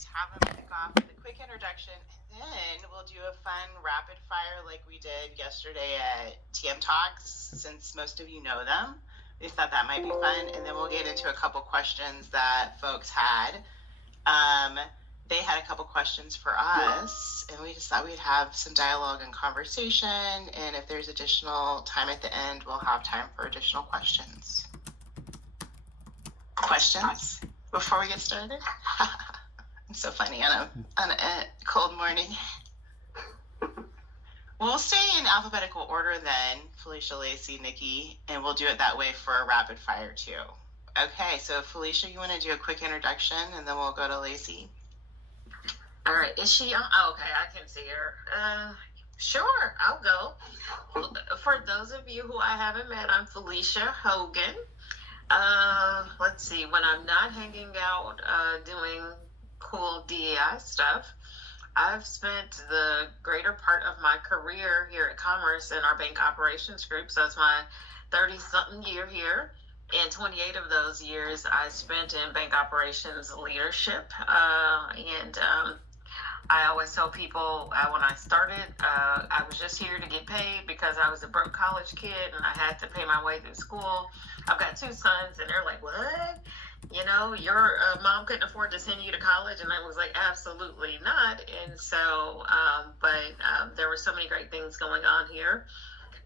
just have them kick off with a quick introduction, and then we'll do a fun rapid fire like we did yesterday at TM Talks, since most of you know them. We thought that might be fun, and then we'll get into a couple questions that folks had. They had a couple questions for us, and we just thought we'd have some dialogue and conversation, and if there's additional time at the end, we'll have time for additional questions. Questions before we get started? It's so funny on a cold morning. We'll stay in alphabetical order then, Felicia, Lacey, Nikki, and we'll do it that way for a rapid fire too. Okay, so Felicia, you want to do a quick introduction, and then we'll go to Lacey. All right, is she on? Oh, okay, I can see her. Sure, I'll go. For those of you who I haven't met, I'm Felicia Hogan. Let's see, when I'm not hanging out doing cool DEI stuff, I've spent the greater part of my career here at Commerce in our bank operations group. So it's my 30-something year here. And 28 of those years I spent in bank operations leadership. I always tell people when I started, I was just here to get paid because I was a broke college kid and I had to pay my way through school. I've got 2 sons, and they're like, what? You know, your mom couldn't afford to send you to college? And I was like, absolutely not. And so, there were so many great things going on here.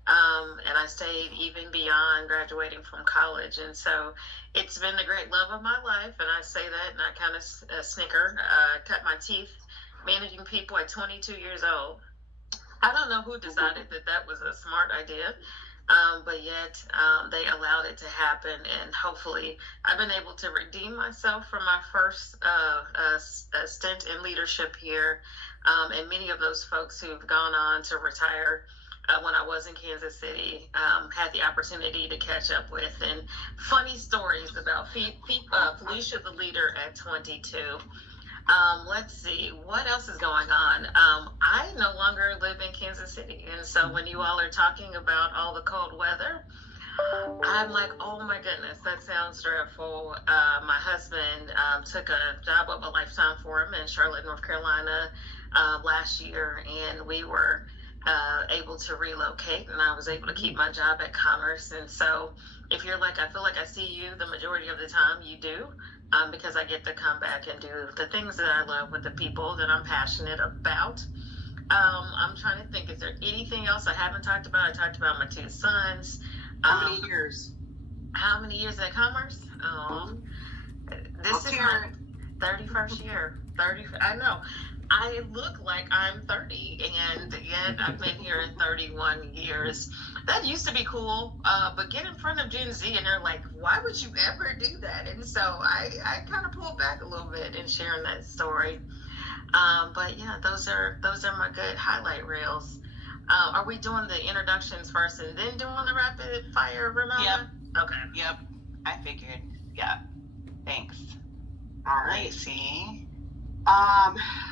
And I stayed even beyond graduating from college. And so it's been the great love of my life. And I say that and I kind of snicker, cut my teeth managing people at 22 years old. I don't know who decided that was a smart idea, but yet they allowed it to happen. And hopefully I've been able to redeem myself from my first stint in leadership here. And many of those folks who've gone on to retire when I was in Kansas City, had the opportunity to catch up with, and funny stories about Felicia, the leader at 22. Let's see, what else is going on? I no longer live in Kansas City, and so when you all are talking about all the cold weather, I'm like, oh my goodness, that sounds dreadful. My husband took a job of a lifetime for him in Charlotte, North Carolina last year, and we were able to relocate, and I was able to keep my job at Commerce. And so if you're like, I feel like I see you the majority of the time, you do, because I get to come back and do the things that I love with the people that I'm passionate about. I'm trying to think, is there anything else I haven't talked about? I talked about my 2 sons. How many years? How many years at Commerce? This is my 31st year. I know. I look like I'm 30, and yet I've been here 31 years. That used to be cool, but get in front of Gen Z and they're like, why would you ever do that? And so I kind of pulled back a little bit in sharing that story. But yeah, those are my good highlight reels. Are we doing the introductions first and then doing the rapid fire, Ramona? Yep. Okay. Yep. I figured. Yeah. Thanks. All right.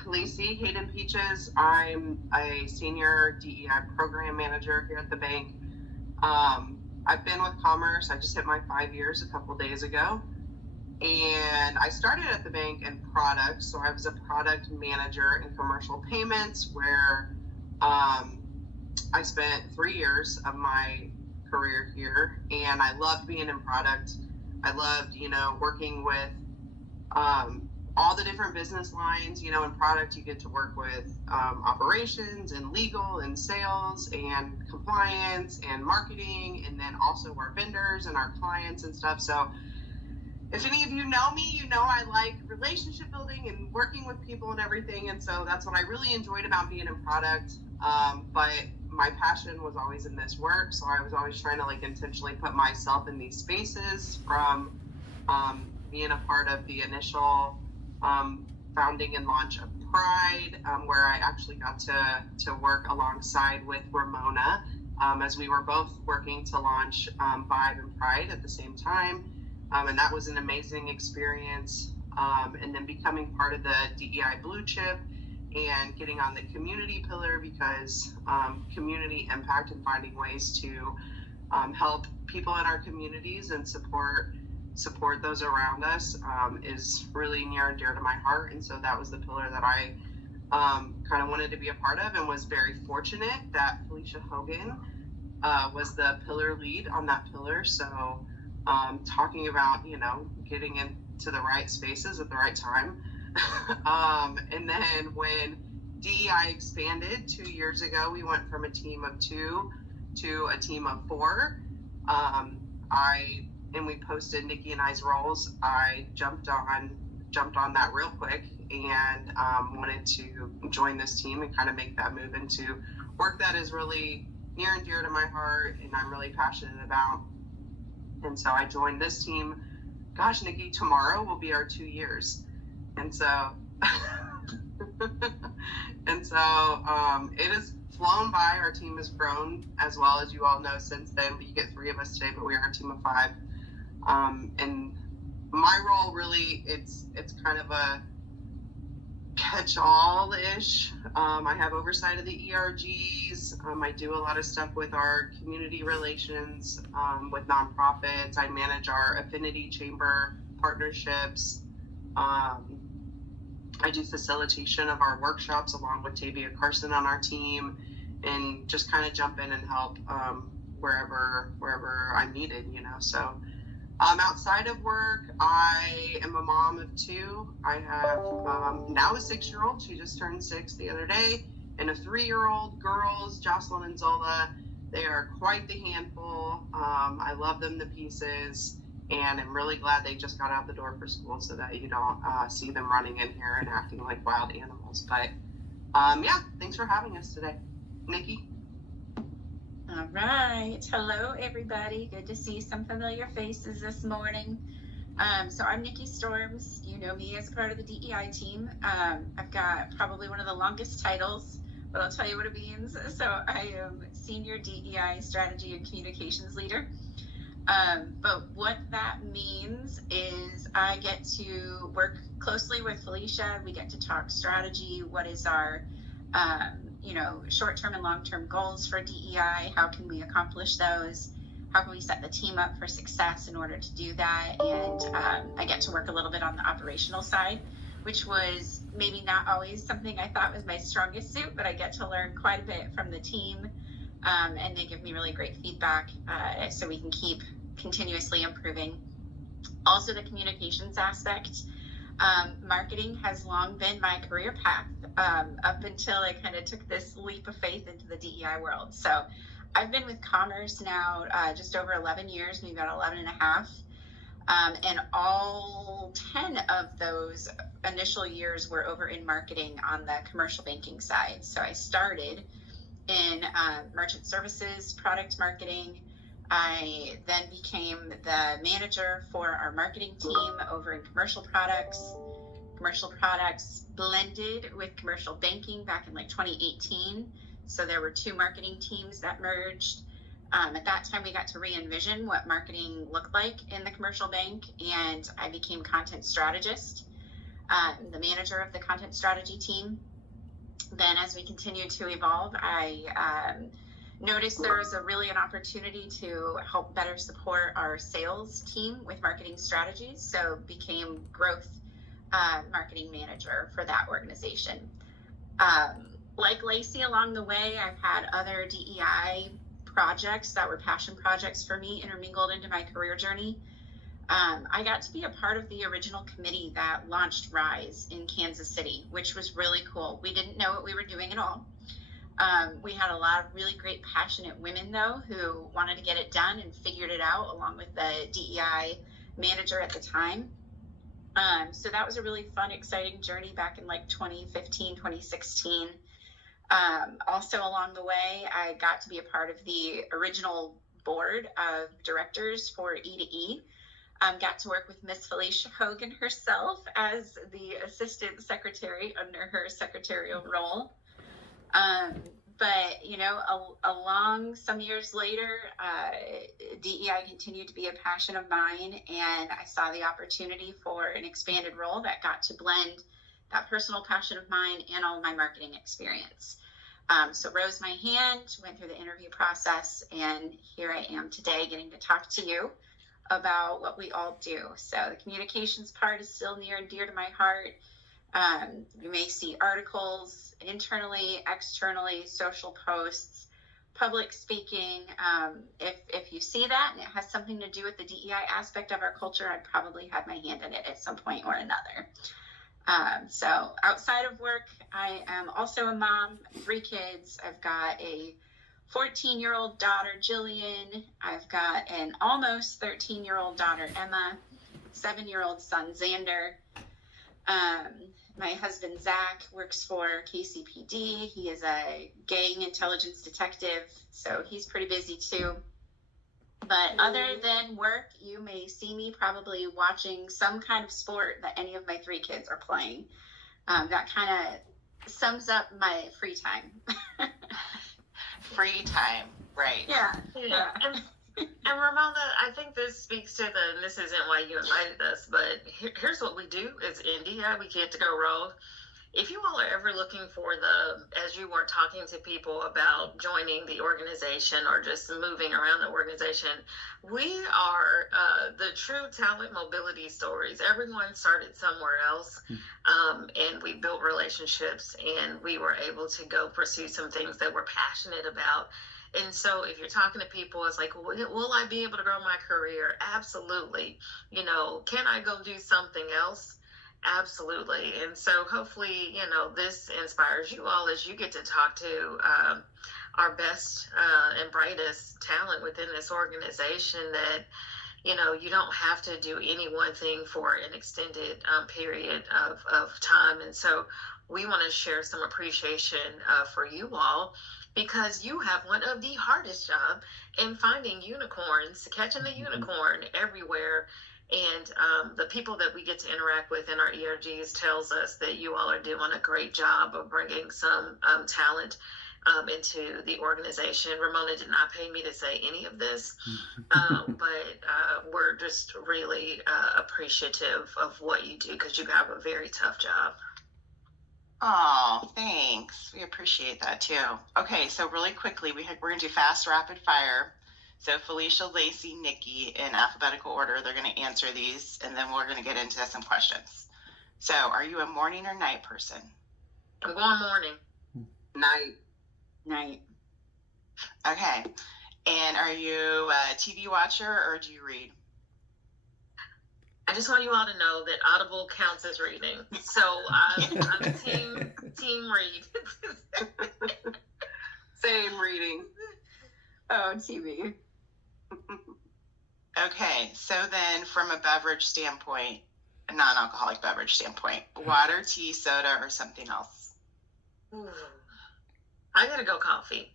Lacey Hayden Peaches. I'm a senior DEI program manager here at the bank. I've been with Commerce. I just hit my 5 years a couple days ago. And I started at the bank in product. So I was a product manager in commercial payments, where I spent 3 years of my career here. And I loved being in product. I loved, working with all the different business lines. In product, you get to work with operations and legal and sales and compliance and marketing, and then also our vendors and our clients and stuff. So if any of you know me, I like relationship building and working with people and everything. And so that's what I really enjoyed about being in product. But my passion was always in this work. So I was always trying to intentionally put myself in these spaces, from being a part of the initial founding and launch of Pride, where I actually got to work alongside with Ramona, as we were both working to launch Vibe and Pride at the same time. And that was an amazing experience. And then becoming part of the DEI Blue Chip and getting on the community pillar, because community impact and finding ways to help people in our communities and support support those around us is really near and dear to my heart. And so that was the pillar that I kind of wanted to be a part of, and was very fortunate that Felicia Hogan was the pillar lead on that pillar. So talking about, getting into the right spaces at the right time. And then when DEI expanded 2 years ago, we went from a team of 2 to a team of 4. We posted Nikki and I's roles. I jumped on that real quick, and wanted to join this team and kind of make that move into work that is really near and dear to my heart and I'm really passionate about. And so I joined this team. Gosh, Nikki, tomorrow will be our 2 years. And so it has flown by. Our team has grown, as well as you all know, since then. But you get 3 of us today, but we are a team of 5. And my role really, it's kind of a catch-all-ish. I have oversight of the ERGs. I do a lot of stuff with our community relations, with nonprofits. I manage our affinity chamber partnerships. I do facilitation of our workshops along with Tavia Carson on our team, and just kind of jump in and help wherever I'm needed, So outside of work, I am a mom of 2. I have now a 6-year-old. She just turned 6 the other day, and a 3-year-old girls, Jocelyn and Zola. They are quite the handful. I love them to pieces, and I'm really glad they just got out the door for school so that you don't see them running in here and acting like wild animals. But thanks for having us today. Nikki? All right. Hello, everybody. Good to see some familiar faces this morning. So I'm Nikki Storms. You know me as part of the DEI team. I've got probably one of the longest titles, but I'll tell you what it means. So I am Senior DEI Strategy and Communications Leader. But what that means is I get to work closely with Felicia. We get to talk strategy. What is our short-term and long-term goals for DEI? How can we accomplish those? How can we set the team up for success in order to do that? And I get to work a little bit on the operational side, which was maybe not always something I thought was my strongest suit, but I get to learn quite a bit from the team. And they give me really great feedback so we can keep continuously improving. Also, the communications aspect. Marketing has long been my career path up until I kind of took this leap of faith into the DEI world. So I've been with Commerce now just over 11 years, maybe about 11 and a half. And all 10 of those initial years were over in marketing on the commercial banking side. So I started in merchant services, product marketing. I then became the manager for our marketing team over in commercial products blended with commercial banking back in like 2018. So there were 2 marketing teams that merged. At that time, we got to re-envision what marketing looked like in the commercial bank, and I became content strategist, the manager of the content strategy team. Then as we continued to evolve, I noticed there was an opportunity to help better support our sales team with marketing strategies. So became growth marketing manager for that organization. Like Lacey, along the way, I've had other DEI projects that were passion projects for me intermingled into my career journey. I got to be a part of the original committee that launched RISE in Kansas City, which was really cool. We didn't know what we were doing at all. We had a lot of really great, passionate women, though, who wanted to get it done and figured it out, along with the DEI manager at the time. So that was a really fun, exciting journey back in like 2015, 2016. Also along the way, I got to be a part of the original board of directors for E2E. Got to work with Miss Felicia Hogan herself as the assistant secretary under her secretarial role. But, along some years later, DEI continued to be a passion of mine, and I saw the opportunity for an expanded role that got to blend that personal passion of mine and all of my marketing experience. So rose my hand, went through the interview process, and here I am today getting to talk to you about what we all do. So the communications part is still near and dear to my heart. You may see articles internally, externally, social posts, public speaking. If you see that and it has something to do with the DEI aspect of our culture, I'd probably have my hand in it at some point or another. So outside of work, I am also a mom, 3 kids. I've got a 14-year-old daughter, Jillian. I've got an almost 13-year-old daughter, Emma, 7-year-old son, Xander. My husband, Zach, works for KCPD. He is a gang intelligence detective, so he's pretty busy too. But other than work, you may see me probably watching some kind of sport that any of my 3 kids are playing. That kind of sums up my free time. Free time, right? Yeah. And Ramona, I think this speaks to and this isn't why you invited us, but here's what we do as India. We get to go rogue. If you all are ever looking for as you were talking to people about joining the organization or just moving around the organization, we are the true talent mobility stories. Everyone started somewhere else, and we built relationships, and we were able to go pursue some things that we're passionate about. And so if you're talking to people, it's like, will I be able to grow my career? Absolutely. Can I go do something else? Absolutely. And so hopefully, this inspires you all as you get to talk to our best and brightest talent within this organization that, you don't have to do any one thing for an extended period of time. And so we want to share some appreciation for you all, because you have one of the hardest jobs in finding unicorns, catching the unicorn everywhere. And the people that we get to interact with in our ERGs tells us that you all are doing a great job of bringing some talent into the organization. Ramona did not pay me to say any of this, but we're just really appreciative of what you do, because you have a very tough job. Oh, thanks. We appreciate that too. Okay, so really quickly, we're going to do fast rapid fire. So Felicia, Lacey, Nikki, in alphabetical order, they're going to answer these, and then we're going to get into some questions. So are you a morning or night person? I'm going morning. Night. Okay. And are you a TV watcher or do you read? I just want you all to know that Audible counts as reading. So I'm team read. Same, reading. Oh, TV. Okay, so then from a beverage standpoint, a non-alcoholic beverage standpoint, water, tea, soda, or something else? Ooh. I gotta go coffee.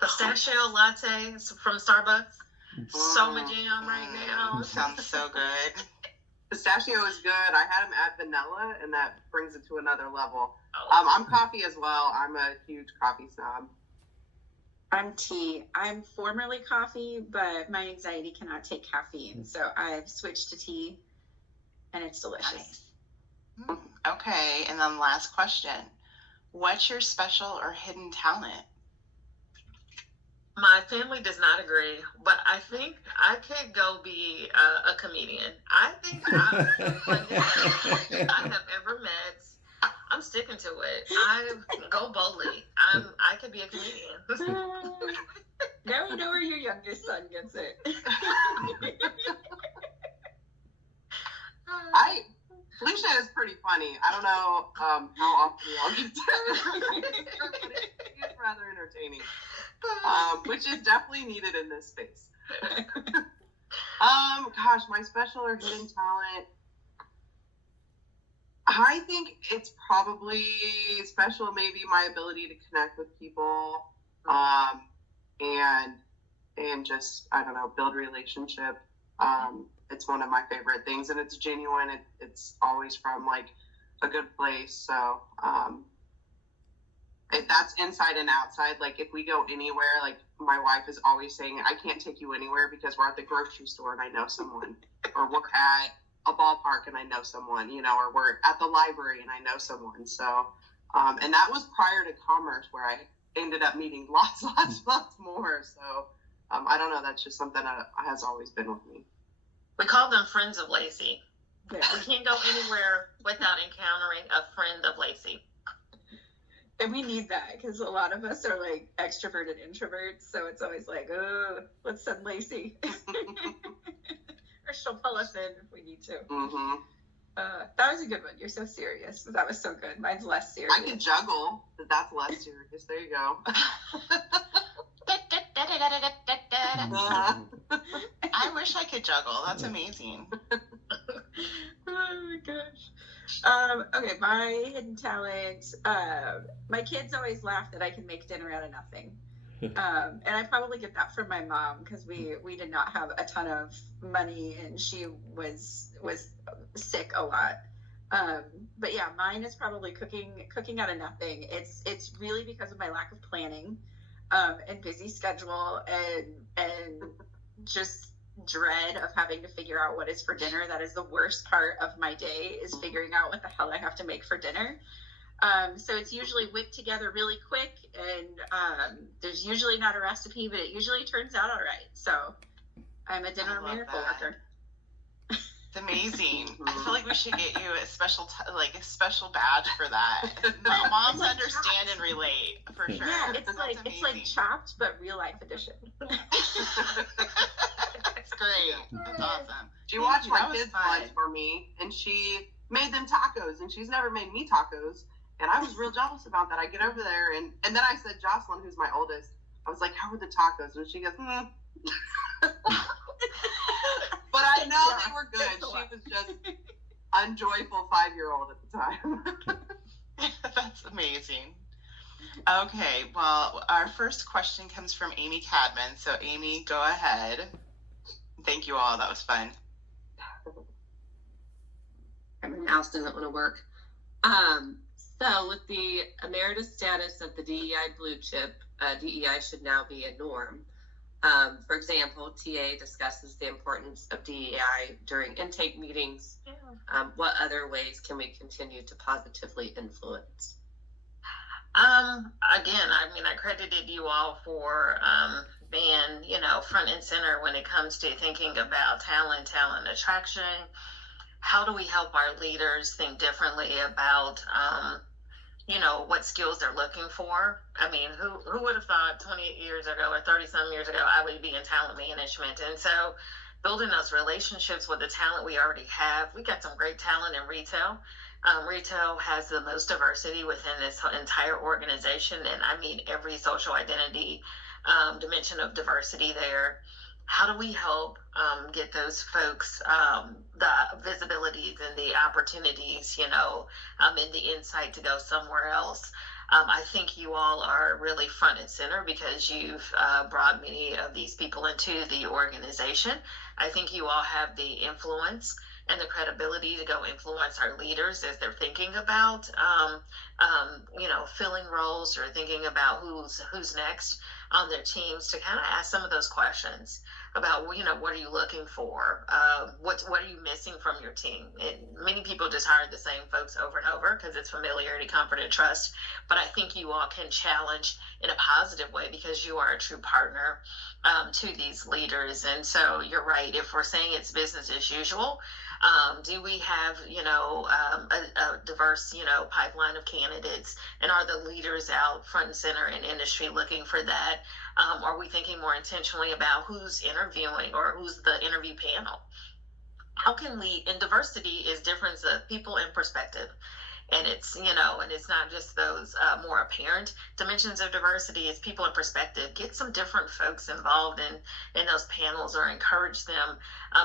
Pistachio latte from Starbucks. So my jam right now. Sounds so good. Pistachio is good. I had them add vanilla, and that brings it to another level. Oh. I'm coffee as well. I'm a huge coffee snob. I'm tea. I'm formerly coffee, but my anxiety cannot take caffeine, so I've switched to tea, and it's delicious. Nice. Okay, and then last question. What's your special or hidden talent? My family does not agree, but I think I could go be a comedian. I think I'm the funniest person I have ever met. I'm sticking to it. I go boldly. I could be a comedian. Now you know where your youngest son gets it. Felicia is pretty funny. I don't know how often y'all get to She's rather entertaining, which is definitely needed in this space. Gosh, my special or hidden talent. I think it's probably special, maybe my ability to connect with people, and just, I don't know, build relationship. It's one of my favorite things, and it's genuine. It's always from like a good place. So that's inside and outside. Like if we go anywhere, like my wife is always saying, I can't take you anywhere because we're at the grocery store and I know someone, or we're at a ballpark and I know someone, or we're at the library and I know someone. So, and that was prior to Commerce, where I ended up meeting lots more. So I don't know. That's just something that has always been with me. We call them Friends of Lacey. Yeah. We can't go anywhere without encountering a friend of Lacey. And we need that because a lot of us are like extroverted introverts. So it's always like, oh, let's send Lacey. Or she'll pull us in if we need to. Mm-hmm. That was a good one. You're so serious. That was so good. Mine's less serious. I can juggle, but that's less serious. There you go. I wish I could juggle. That's amazing. Oh my gosh. Okay, my hidden talent. My kids always laugh that I can make dinner out of nothing. And I probably get that from my mom because we did not have a ton of money and she was sick a lot. But yeah, mine is probably cooking out of nothing. It's really because of my lack of planning, and busy schedule and just dread of having to figure out what is for dinner. That is the worst part of my day, is figuring out what the hell I have to make for dinner. So it's usually whipped together really quick, and there's usually not a recipe, but it usually turns out all right. So I'm a dinner miracle worker. It's amazing. I feel like we should get you a special a special badge for that. Moms like understand Chopped. and relate for sure. Yeah, it's That's like amazing. Chopped, but real life edition. It's great. That's awesome. She watched That my was kids' fun. lunch for me, and she made them tacos, and she's never made me tacos. And I was real jealous about that. I get over there, and then I said, Jocelyn, who's my oldest, I was like, how were the tacos? And she goes, But I know they were good. She was just unjoyful 5-year-old at the time. That's amazing. Okay, well, our first question comes from Amy Cadman. So, Amy, go ahead. Thank you all. That was fun. My mouse doesn't want to work. So with the emeritus status of the DEI blue chip, DEI should now be a norm. For example, TA discusses the importance of DEI during intake meetings. What other ways can we continue to positively influence? Again, I credited you all for being, front and center when it comes to thinking about talent attraction. How do we help our leaders think differently about, what skills they're looking for? I mean, who would have thought 28 years ago or 30-some years ago I would be in talent management? And so building those relationships with the talent we already have. We got some great talent in retail. Retail has the most diversity within this entire organization, and I mean every social identity dimension of diversity there. How do we help get those folks the visibilities and the opportunities, and the insight to go somewhere else? I think you all are really front and center because you've brought many of these people into the organization. I think you all have the influence and the credibility to go influence our leaders as they're thinking about, filling roles or thinking about who's next on their teams, to kind of ask some of those questions about, what are you looking for? What are you missing from your team? And many people just hire the same folks over and over because it's familiarity, comfort, and trust. But I think you all can challenge in a positive way because you are a true partner to these leaders. And so you're right. If we're saying it's business as usual, do we have, a diverse, pipeline of candidates? And are the leaders out front and center in industry looking for that? Are we thinking more intentionally about who's interviewing or who's the interview panel? How can we, and diversity is difference of people and perspective. And it's, and it's not just those more apparent dimensions of diversity, it's people in perspective. Get some different folks involved in those panels or encourage them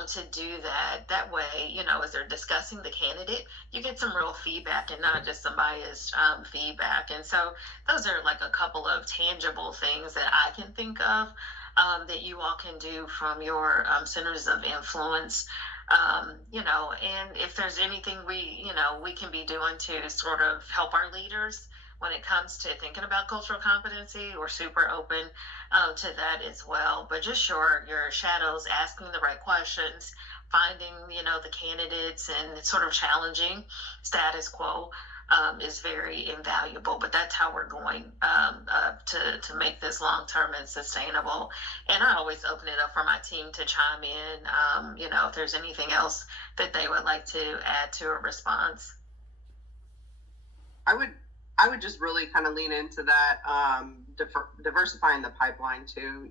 to do that. That way, as they're discussing the candidate, you get some real feedback and not just some biased feedback. And so those are like a couple of tangible things that I can think of that you all can do from your centers of influence. And if there's anything we can be doing to sort of help our leaders when it comes to thinking about cultural competency, we're super open to that as well. But just your shadows, asking the right questions, finding, the candidates and sort of challenging status quo. is very invaluable. But that's how we're going to make this long-term and sustainable. And I always open it up for my team to chime in, if there's anything else that they would like to add to a response. I would just really kind of lean into that, diversifying the pipeline too.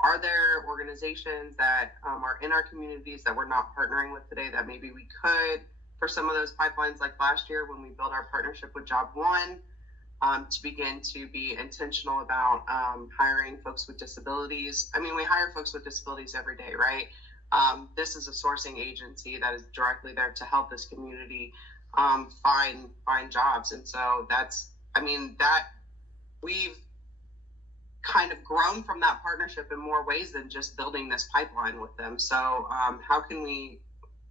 Are there organizations that are in our communities that we're not partnering with today that maybe we could for some of those pipelines, like last year when we built our partnership with Job One, to begin to be intentional about hiring folks with disabilities. I mean, we hire folks with disabilities every day, right? This is a sourcing agency that is directly there to help this community find jobs. And so that we've kind of grown from that partnership in more ways than just building this pipeline with them. So how can we,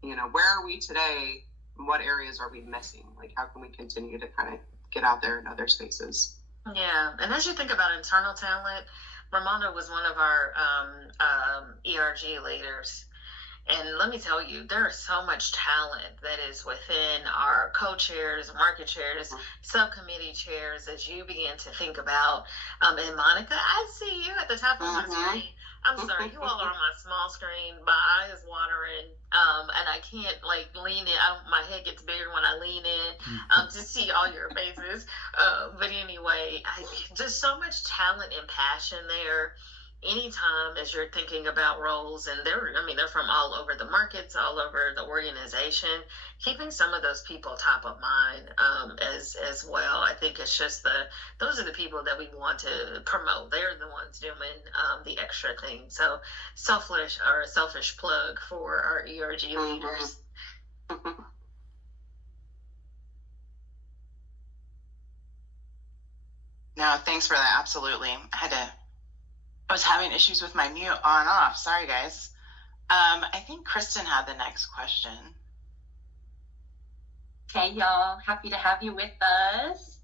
where are we today? What areas are we missing? Like, how can we continue to kind of get out there in other spaces? Yeah, and as you think about internal talent, Ramona was one of our ERG leaders. And let me tell you, there is so much talent that is within our co-chairs, market chairs, subcommittee chairs, as you begin to think about. And Monica, I see you at the top of my screen. I'm sorry, you all are on my small screen. My eye is watering, and I can't lean in. My head gets bigger when I lean in to see all your faces. But anyway, just so much talent and passion there. Anytime as you're thinking about roles, and they're from all over the markets, all over the organization, keeping some of those people top of mind as well. I think it's just those are the people that we want to promote. They're the ones doing the extra thing. So selfish plug for our ERG leaders. No, thanks for that. Absolutely. I was having issues with my mute on off. Sorry, guys. I think Kristen had the next question. Hey, y'all. Happy to have you with us.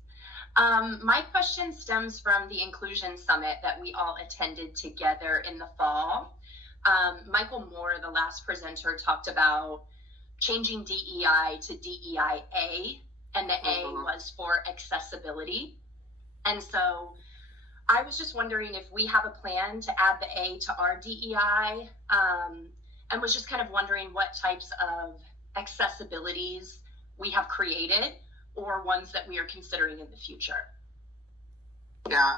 My question stems from the Inclusion Summit that we all attended together in the fall. Michael Moore, the last presenter, talked about changing DEI to DEIA, and the A was for accessibility. And so I was just wondering if we have a plan to add the A to our DEI, and was just kind of wondering what types of accessibilities we have created or ones that we are considering in the future. Yeah,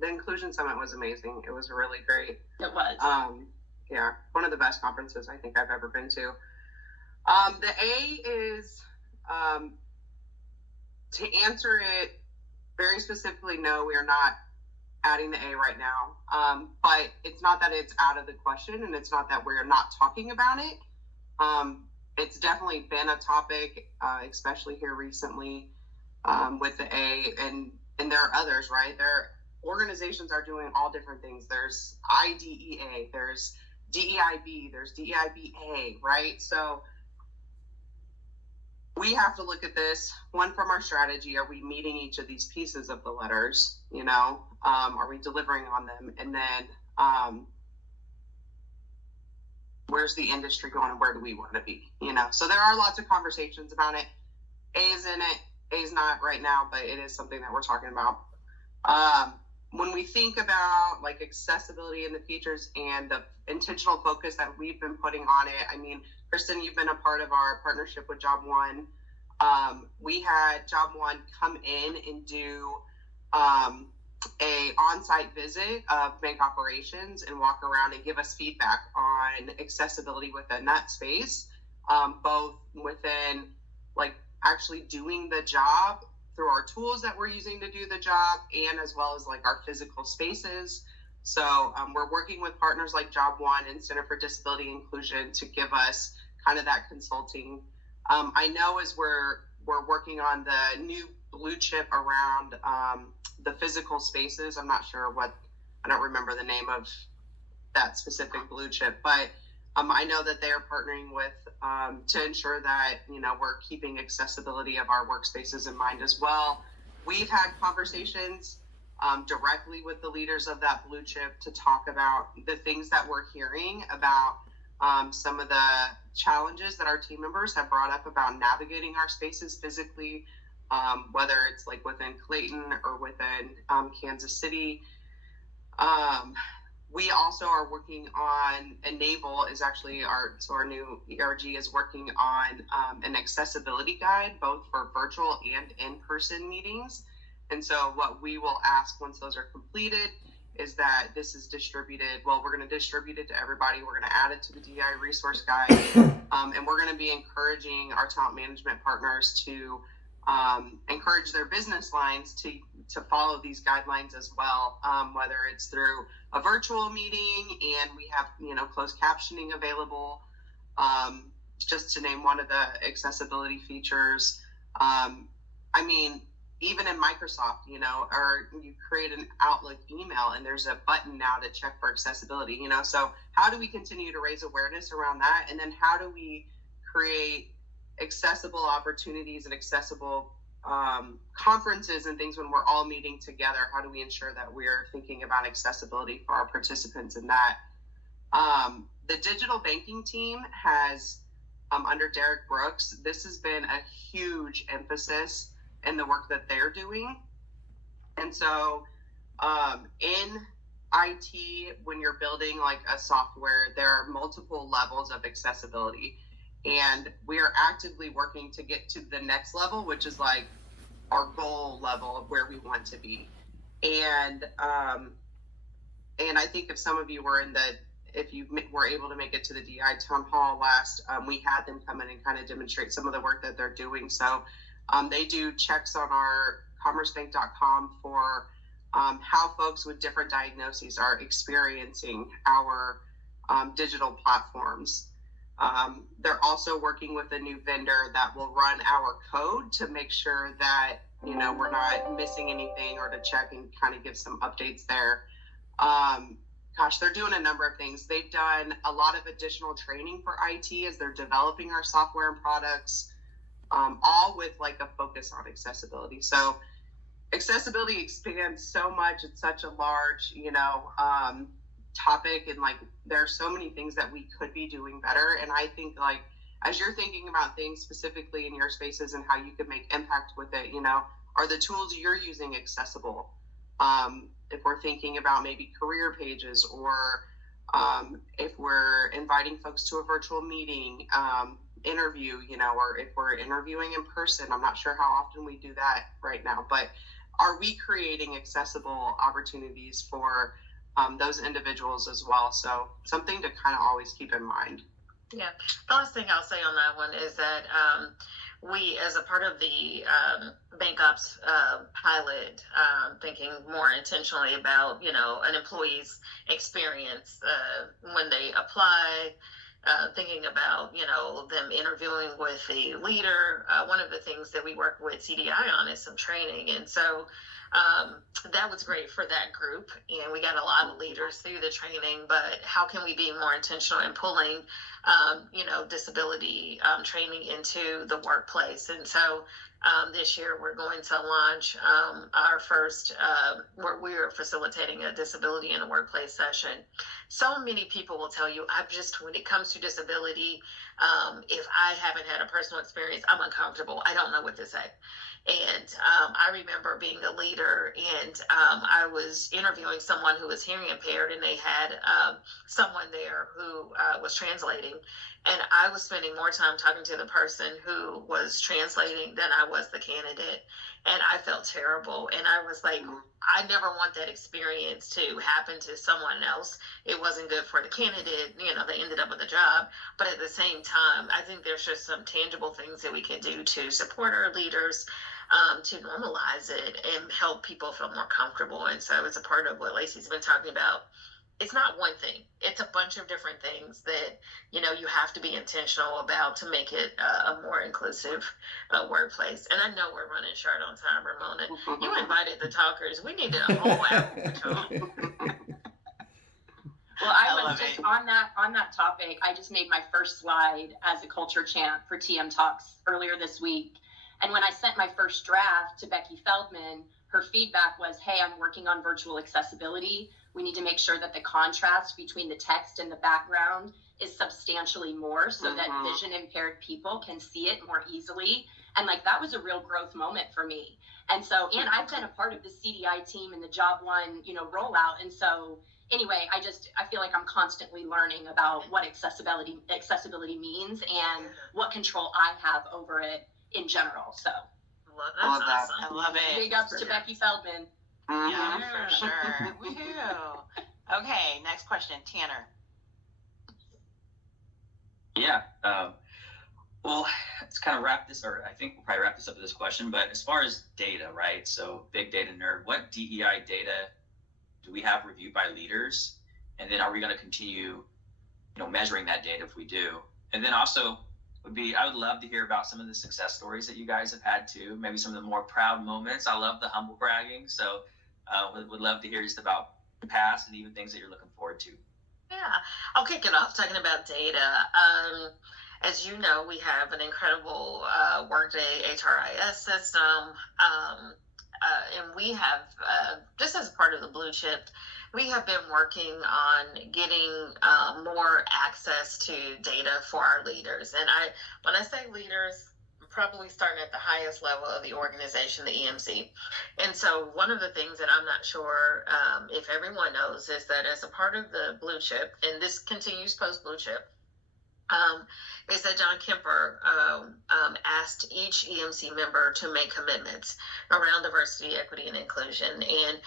the Inclusion Summit was amazing. It was really great. It was. Yeah, one of the best conferences I think I've ever been to. The A is, to answer it very specifically, no, we are not adding the A right now. But it's not that it's out of the question, and it's not that we're not talking about it. It's definitely been a topic, especially here recently, with the A, and there are others, right? Organizations are doing all different things. There's IDEA, there's DEIB, there's DEIBA, right? So we have to look at this, one, from our strategy. Are we meeting each of these pieces of the letters? Are we delivering on them? And then where's the industry going, and where do we want to be? So there are lots of conversations about it. A is in it, A is not right now, but it is something that we're talking about. When we think about accessibility and the features and the intentional focus that we've been putting on it, Kristen, you've been a part of our partnership with Job One. We had Job One come in and do a on-site visit of bank operations and walk around and give us feedback on accessibility within that space, both within actually doing the job through our tools that we're using to do the job, and as well as our physical spaces. So we're working with partners like Job One and Center for Disability Inclusion to give us kind of that consulting. I know as we're working on the new blue chip around the physical spaces. I'm not sure I don't remember the name of that specific blue chip, but I know that they are partnering with to ensure that we're keeping accessibility of our workspaces in mind as well. We've had conversations directly with the leaders of that blue chip to talk about the things that we're hearing about some of the challenges that our team members have brought up about navigating our spaces physically, whether it's like within Clayton or within Kansas City. We also are working on Enable is actually our new ERG is working on an accessibility guide, both for virtual and in-person meetings. And so what we will ask once those are completed is that this is distributed. Well, we're going to distribute it to everybody. We're going to add it to the DI resource guide. And we're going to be encouraging our talent management partners to encourage their business lines to follow these guidelines as well, whether it's through a virtual meeting and we have, closed captioning available, just to name one of the accessibility features. Even in Microsoft, or you create an Outlook email and there's a button now to check for accessibility, so how do we continue to raise awareness around that? And then how do we create accessible opportunities and accessible conferences and things when we're all meeting together? How do we ensure that we're thinking about accessibility for our participants in that? The digital banking team has, under Derek Brooks, this has been a huge emphasis in the work that they're doing. And so in IT, when you're building like a software, there are multiple levels of accessibility. And we are actively working to get to the next level, which is like our goal level of where we want to be. And I think if some of you were if you were able to make it to the DI town hall last, we had them come in and kind of demonstrate some of the work that they're doing. So they do checks on our commercebank.com for how folks with different diagnoses are experiencing our digital platforms. They're also working with a new vendor that will run our code to make sure that, we're not missing anything, or to check and kind of give some updates there. They're doing a number of things. They've done a lot of additional training for IT as they're developing our software and products, all with like a focus on accessibility. So accessibility expands so much. It's such a large, topic, and like there are so many things that we could be doing better. And I think like as you're thinking about things specifically in your spaces and how you could make impact with it, are the tools you're using accessible? If we're thinking about maybe career pages, or if we're inviting folks to a virtual meeting, interview, or if we're interviewing in person, I'm not sure how often we do that right now, but are we creating accessible opportunities for those individuals as well? So something to kind of always keep in mind. Yeah. The last thing I'll say on that one is that we, as a part of the Bank Ops pilot, thinking more intentionally about, an employee's experience when they apply, thinking about, them interviewing with a leader. One of the things that we work with CDI on is some training. And so that was great for that group. And we got a lot of leaders through the training, but how can we be more intentional in pulling, disability training into the workplace? And so this year we're going to launch our first, we're facilitating a disability in a workplace session. So many people will tell you, when it comes to disability, if I haven't had a personal experience, I'm uncomfortable. I don't know what to say. And I remember being a leader, and I was interviewing someone who was hearing impaired, and they had someone there who was translating. And I was spending more time talking to the person who was translating than I was the candidate. And I felt terrible. And I was like, I never want that experience to happen to someone else. It wasn't good for the candidate. They ended up with a job. But at the same time, I think there's just some tangible things that we can do to support our leaders, to normalize it and help people feel more comfortable. And so it's a part of what Lacey's been talking about. It's not one thing. It's a bunch of different things that, you have to be intentional about to make it a more inclusive workplace. And I know we're running short on time, Ramona. You invited the talkers. We needed a whole hour. Well, I was just on that topic. I just made my first slide as a culture champ for TM Talks earlier this week. And when I sent my first draft to Becky Feldman, her feedback was, hey, I'm working on virtual accessibility. We need to make sure that the contrast between the text and the background is substantially more so that Mhm. vision impaired people can see it more easily. And like that was a real growth moment for me. And so, and I've been a part of the CDI team and the Job One, rollout. And so anyway, I feel like I'm constantly learning about what accessibility means and what control I have over it in general. So Well, Love that's that. I awesome. love it. big ups to Becky Feldman. Mhm. Yeah, for sure. Woohoo. Okay, next question, Tanner. Yeah. Well, let's kind of wrap this, or I think we'll probably wrap this up with this question. But as far as data, right? So, big data nerd, what DEI data do we have reviewed by leaders? And then are we going to continue, measuring that data if we do? And then also, I would love to hear about some of the success stories that you guys have had too. Maybe some of the more proud moments. I love the humble bragging. So, would love to hear just about the past and even things that you're looking forward to. Yeah, I'll kick it off talking about data. As you know, we have an incredible Workday HRIS system, and we have, just as part of the Blue Chip, we have been working on getting more access to data for our leaders. And when I say leaders, I'm probably starting at the highest level of the organization, the EMC. And so one of the things that I'm not sure if everyone knows is that as a part of the Blue Chip, and this continues post Blue Chip, is that John Kemper asked each EMC member to make commitments around diversity, equity, and inclusion. And,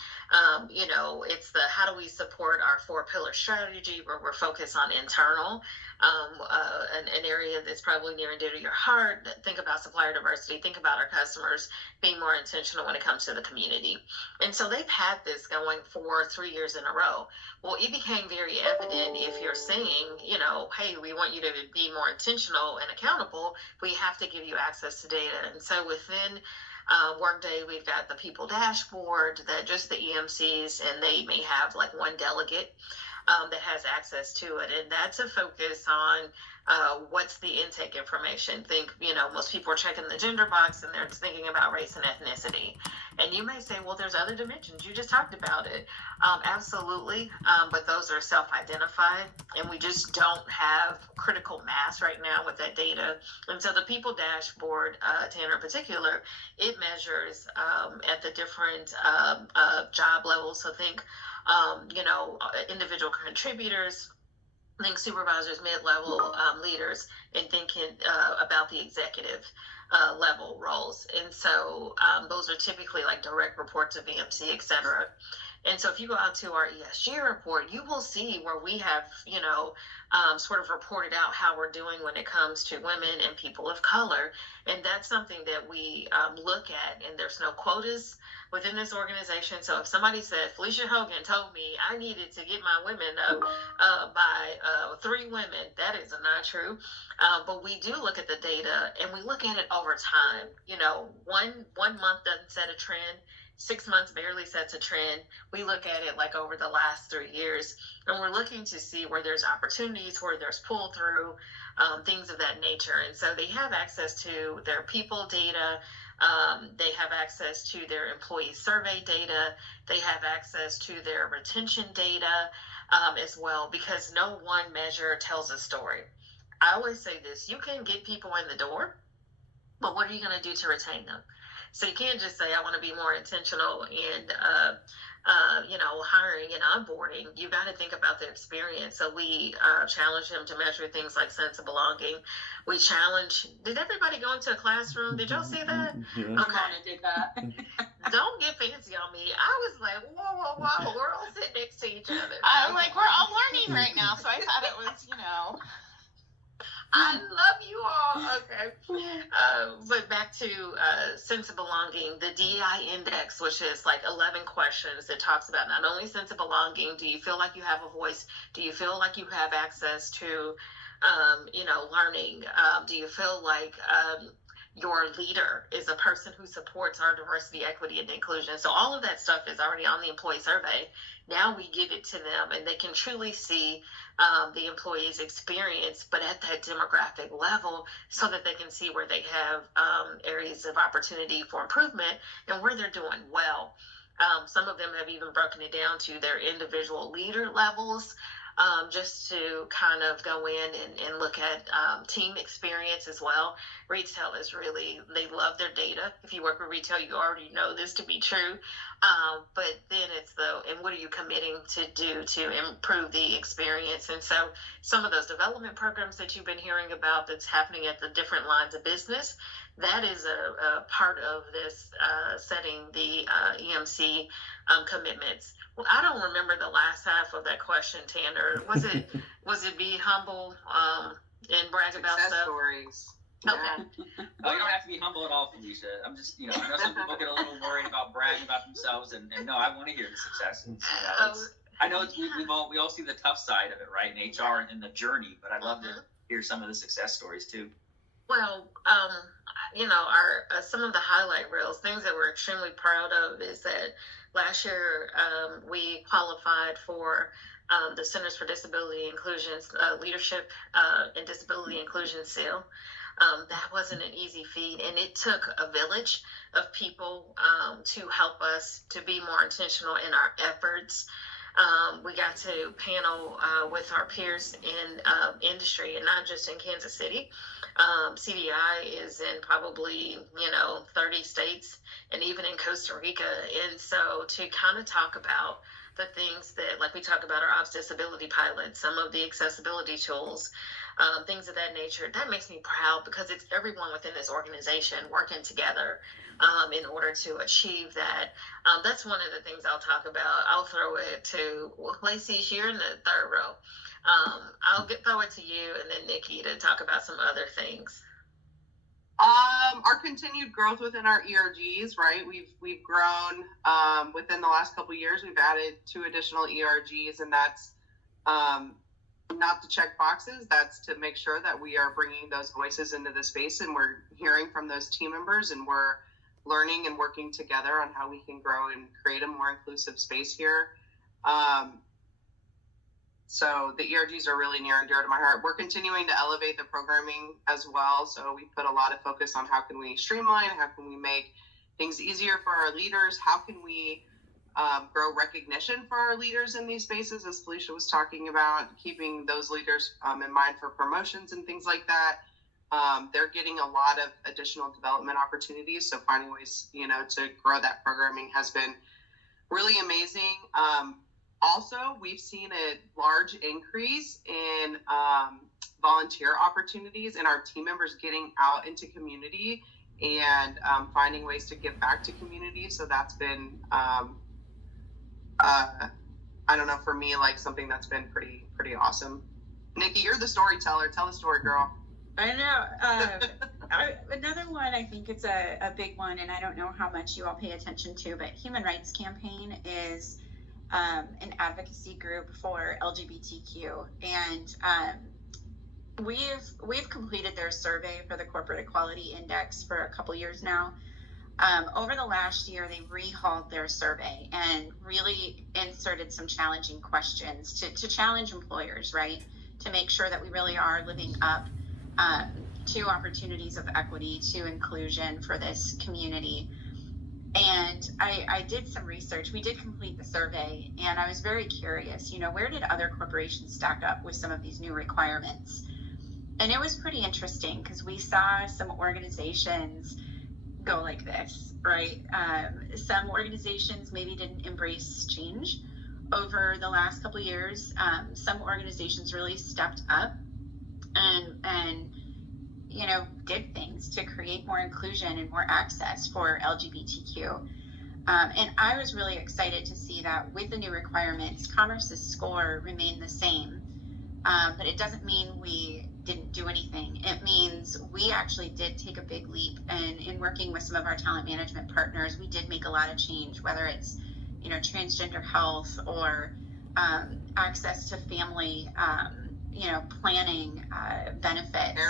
it's the how do we support our 4-pillar strategy where we're focused on internal, an area that's probably near and dear to your heart. Think about supplier diversity, think about our customers, being more intentional when it comes to the community. And so they've had this going for 3 years in a row. Well, it became very evident if you're saying, hey, we want you to be more intentional and accountable, we have to give you access to data. And so within Workday, we've got the people dashboard that just the EMCs, and they may have like one delegate that has access to it. And that's a focus on what's the intake information. Think, most people are checking the gender box and they're thinking about race and ethnicity. And you may say, well, there's other dimensions. You just talked about it. Absolutely. But those are self-identified, and we just don't have critical mass right now with that data. And so the people dashboard, Tanner in particular, it measures at the different job levels. So think, individual contributors, think supervisors, mid-level leaders, and thinking about the executive level roles. And so those are typically like direct reports of EMC, et cetera. And so if you go out to our ESG report, you will see where we have, sort of reported out how we're doing when it comes to women and people of color. And that's something that we look at, and there's no quotas within this organization. So if somebody said, Felicia Hogan told me I needed to get my women up by 3 women, that is not true. But we do look at the data, and we look at it over time. One month doesn't set a trend. 6 months barely sets a trend. We look at it like over the last 3 years, and we're looking to see where there's opportunities, where there's pull through, things of that nature. And so they have access to their people data. They have access to their employee survey data. They have access to their retention data as well, because no one measure tells a story. I always say this: you can get people in the door, but what are you going to do to retain them? So you can't just say, I want to be more intentional in, hiring and onboarding. You got to think about the experience. So we challenge them to measure things like sense of belonging. We challenge, did everybody go into a classroom? Did y'all see that? Yeah. Ramona did that. Don't get fancy on me. I was like, whoa, we're all sitting next to each other. I'm like, we're all learning right now, so I thought it was, I love you all. Okay. But back to sense of belonging, the DEI index, which is like 11 questions that talks about not only sense of belonging, do you feel like you have a voice? Do you feel like you have access to, learning? Do you feel like your leader is a person who supports our diversity, equity, and inclusion? So all of that stuff is already on the employee survey. Now we give it to them, and they can truly see the employee's experience, but at that demographic level, so that they can see where they have areas of opportunity for improvement and where they're doing well. Some of them have even broken it down to their individual leader levels. just to kind of go in and look at team experience as well. Retail is really, they love their data. If you work with retail, you already know this to be true. But then it's and what are you committing to do to improve the experience? And so some of those development programs that you've been hearing about that's happening at the different lines of business, that is a part of this setting the EMC commitments. Well, I don't remember the last half of that question, Tanner. Was it be humble and brag about Success stuff? stories. Okay. Oh, you don't have to be humble at all, Felicia. I'm just, I know some people get a little worried about bragging about themselves, and no, I want to hear the successes. I know we all see the tough side of it, right, in HR and the journey, but I'd love to hear some of the success stories too. Well, our some of the highlight reels, things that we're extremely proud of, is that last year we qualified for the Centers for Disability Inclusion's Leadership and Disability Inclusion Seal. That wasn't an easy feat, and it took a village of people to help us to be more intentional in our efforts. We got to panel with our peers in industry, and not just in Kansas City. CDI is in probably 30 states, and even in Costa Rica. And so to kind of talk about the things that, like we talk about our ops disability pilot, some of the accessibility tools, things of that nature, that makes me proud, because it's everyone within this organization working together in order to achieve that. That's one of the things I'll talk about. I'll throw it to Lacey here in the third row. I'll throw it to you, and then Nikki to talk about some other things. Our continued growth within our ERGs, right? We've grown within the last couple of years. We've added 2 additional ERGs, and that's not to check boxes. That's to make sure that we are bringing those voices into the space, and we're hearing from those team members, and we're learning and working together on how we can grow and create a more inclusive space here. So the ERGs are really near and dear to my heart. We're continuing to elevate the programming as well. So we put a lot of focus on how can we streamline, how can we make things easier for our leaders, how can we grow recognition for our leaders in these spaces, as Felicia was talking about, keeping those leaders in mind for promotions and things like that. They're getting a lot of additional development opportunities. So finding ways, to grow that programming has been really amazing. Also, we've seen a large increase in volunteer opportunities and our team members getting out into community and finding ways to give back to community. So that's been, I don't know, for me, like something that's been pretty awesome. Nikki, you're the storyteller. Tell the story, girl. I know. Another one, I think it's a big one, and I don't know how much you all pay attention to, but Human Rights Campaign is an advocacy group for LGBTQ, and we've completed their survey for the Corporate Equality Index for a couple years now. Over the last year, they rehauled their survey and really inserted some challenging questions to challenge employers, right? To make sure that we really are living up to opportunities of equity, to inclusion for this community. And I did some research. We did complete the survey, and I was very curious, where did other corporations stack up with some of these new requirements? And it was pretty interesting, because we saw some organizations go like this, right? Some organizations maybe didn't embrace change over the last couple of years. Some organizations really stepped up and did things to create more inclusion and more access for LGBTQ. And I was really excited to see that with the new requirements, Commerce's score remained the same. But it doesn't mean we didn't do anything. It means we actually did take a big leap, and in working with some of our talent management partners, we did make a lot of change, whether it's transgender health or access to family planning benefits.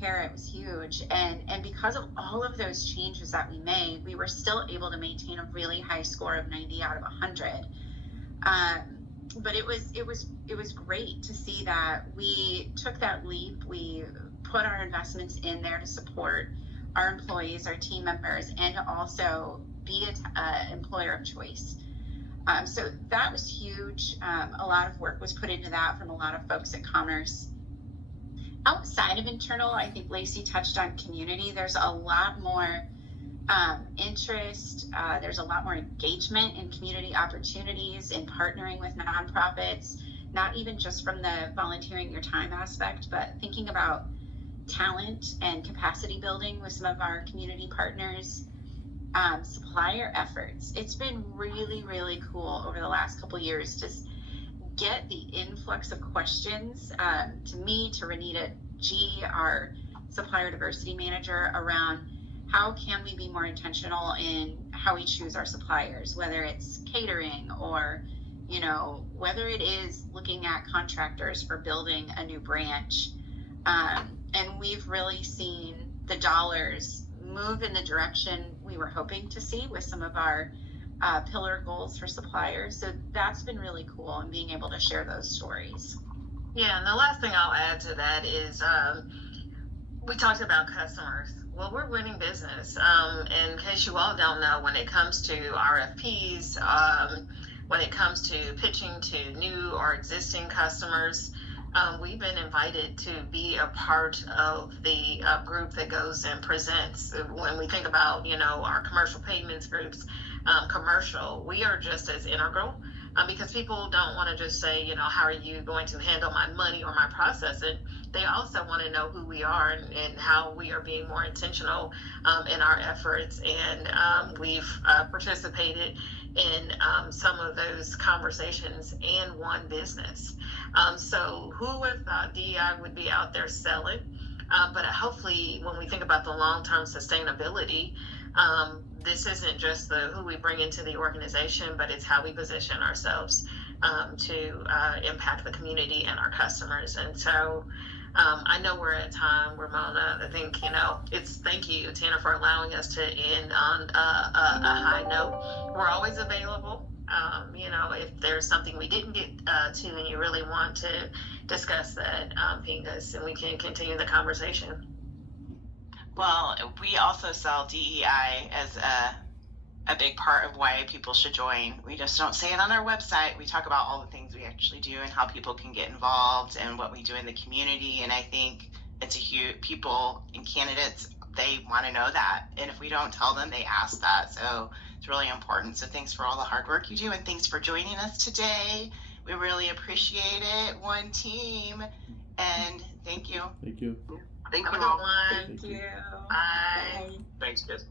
Carrot was huge, and because of all of those changes that we made, we were still able to maintain a really high score of 90 out of 100. But it was great to see that we took that leap. We put our investments in there to support our employees, our team members, and to also be an employer of choice. So that was huge. A lot of work was put into that from a lot of folks at Commerce. Outside of internal, I think Lacey touched on community. There's a lot more interest. There's a lot more engagement in community opportunities, in partnering with nonprofits, not even just from the volunteering your time aspect, but thinking about talent and capacity building with some of our community partners. Supplier efforts. It's been really, really cool over the last couple of years to get the influx of questions to me, to Renita G, our supplier diversity manager, around how can we be more intentional in how we choose our suppliers, whether it's catering or, you know, whether it is looking at contractors for building a new branch. And we've really seen the dollars move in the direction we were hoping to see with some of our pillar goals for suppliers. So that's been really cool, and being able to share those stories. Yeah, and the last thing I'll add to that is we talked about customers. Well, we're winning business. In case you all don't know, when it comes to RFPs, when it comes to pitching to new or existing customers, we've been invited to be a part of the group that goes and presents. When we think about, you know, our commercial payments groups, commercial, we are just as integral because people don't want to just say, you know, how are you going to handle my money or my processing? They also want to know who we are and how we are being more intentional in our efforts. And we've participated in some of those conversations and won business. So who would have thought DEI would be out there selling? But hopefully when we think about the long-term sustainability, this isn't just who we bring into the organization, but it's how we position ourselves to impact the community and our customers. And so I know we're at time, Ramona. I think, you know, thank you, Tina, for allowing us to end on a high note. We're always available. You know, if there's something we didn't get to and you really want to discuss that, ping us and we can continue the conversation. Well, we also sell DEI as a big part of why people should join. We just don't say it on our website. We talk about all the things we actually do and how people can get involved and what we do in the community. And I think it's a huge, people and candidates, they want to know that. And if we don't tell them, they ask that. So it's really important. So thanks for all the hard work you do, and thanks for joining us today. We really appreciate it. One team. And thank you. Thank you. Thank Have a you good all. one. Thank you. Bye. Bye. Thanks, guys.